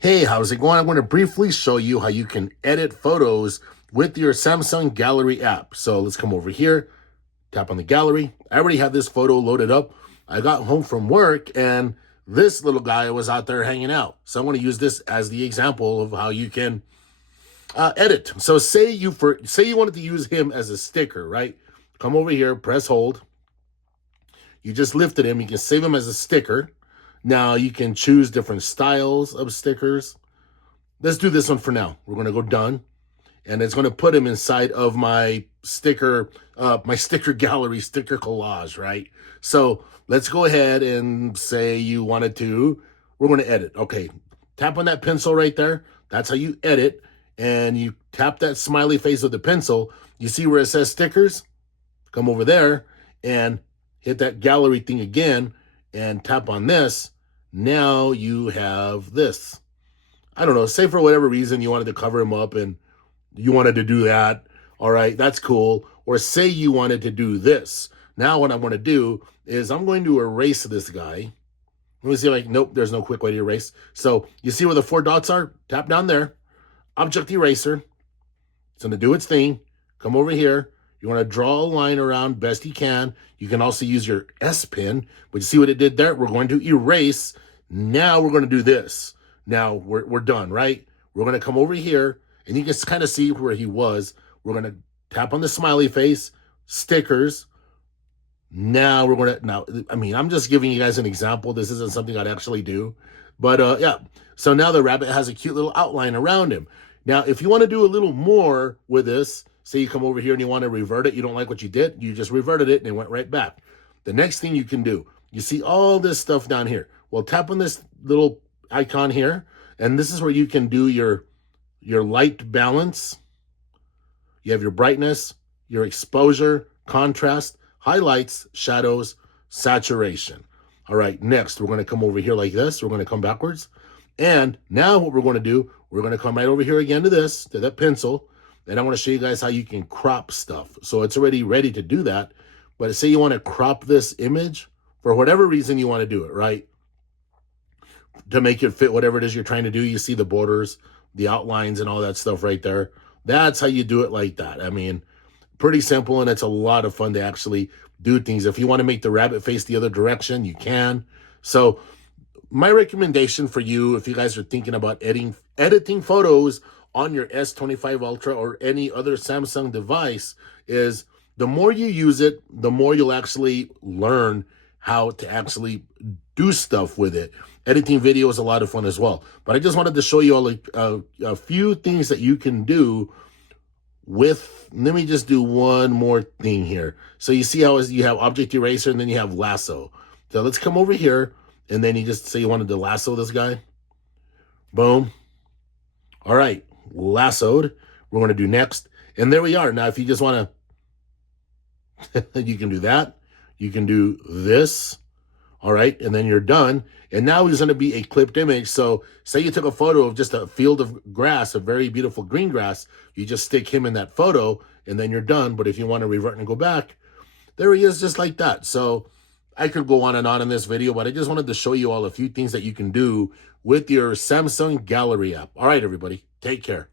Hey, how's it going? I'm going to briefly show you how you can edit photos with your Samsung Gallery app. So let's come over here, tap on the gallery. I already have this photo loaded up. I got home from work and this little guy was out there hanging out. So I'm going to use this as the example of how you can edit. So say you wanted to use him as a sticker, right? Come over here, press hold. You just lifted him. You can save him as a sticker. Now you can choose different styles of stickers. Let's do this one for now. We're going to go done. And it's going to put him inside of my sticker gallery, sticker collage, right? So let's go ahead and say you wanted to, we're going to edit. Okay, tap on that pencil right there. That's how you edit. And you tap that smiley face of the pencil. You see where it says stickers? Come over there and hit that gallery thing again and tap on this. Now you have this. I don't know, say for whatever reason you wanted to cover him up and you wanted to do that. All right, that's cool. Or say you wanted to do this. Now what I want to do is I'm going to erase this guy. Let me see, like, nope, there's no quick way to erase. So you see where the 4 dots are? Tap down there. Object eraser. It's going to do its thing. Come over here. You want to draw a line around best you can. You can also use your S pen, but you see what it did there? We're going to erase. Now we're going to do this. Now we're done, right? We're going to come over here, and you can kind of see where he was. We're going to tap on the smiley face, stickers. Now we're going to, I'm just giving you guys an example. This isn't something I'd actually do. But yeah, so now the rabbit has a cute little outline around him. Now, if you want to do a little more with this, say you come over here and you want to revert it, you don't like what you did, you just reverted it and it went right back. The next thing you can do, you see all this stuff down here. Well, tap on this little icon here, and this is where you can do your light balance. You have your brightness, your exposure, contrast, highlights, shadows, saturation. All right, next, we're going to come over here like this. We're going to come backwards. And now what we're going to do, we're going to come right over here again to that pencil. And I want to show you guys how you can crop stuff. So it's already ready to do that. But say you want to crop this image for whatever reason you want to do it, right? To make it fit whatever it is you're trying to do. You see the borders, the outlines and all that stuff right there. That's how you do it like that. I mean, pretty simple, and it's a lot of fun to actually do things. If you want to make the rabbit face the other direction, you can. So my recommendation for you, if you guys are thinking about editing photos on your S25 Ultra or any other Samsung device, is the more you use it, the more you'll actually learn how to actually do stuff with it. Editing video is a lot of fun as well. But I just wanted to show you all a few things that you can do with, let me just do one more thing here. So you see how you have object eraser and then you have lasso. So let's come over here and then you just say you wanted to lasso this guy. Boom. All right, lassoed. We're going to do next. And there we are. Now, if you just want to, you can do that. You can do this. All right, and then you're done. And now he's going to be a clipped image. So say you took a photo of just a field of grass, a very beautiful green grass. You just stick him in that photo, and then you're done. But if you want to revert and go back, there he is just like that. So I could go on and on in this video, but I just wanted to show you all a few things that you can do with your Samsung Gallery app. All right, everybody, take care.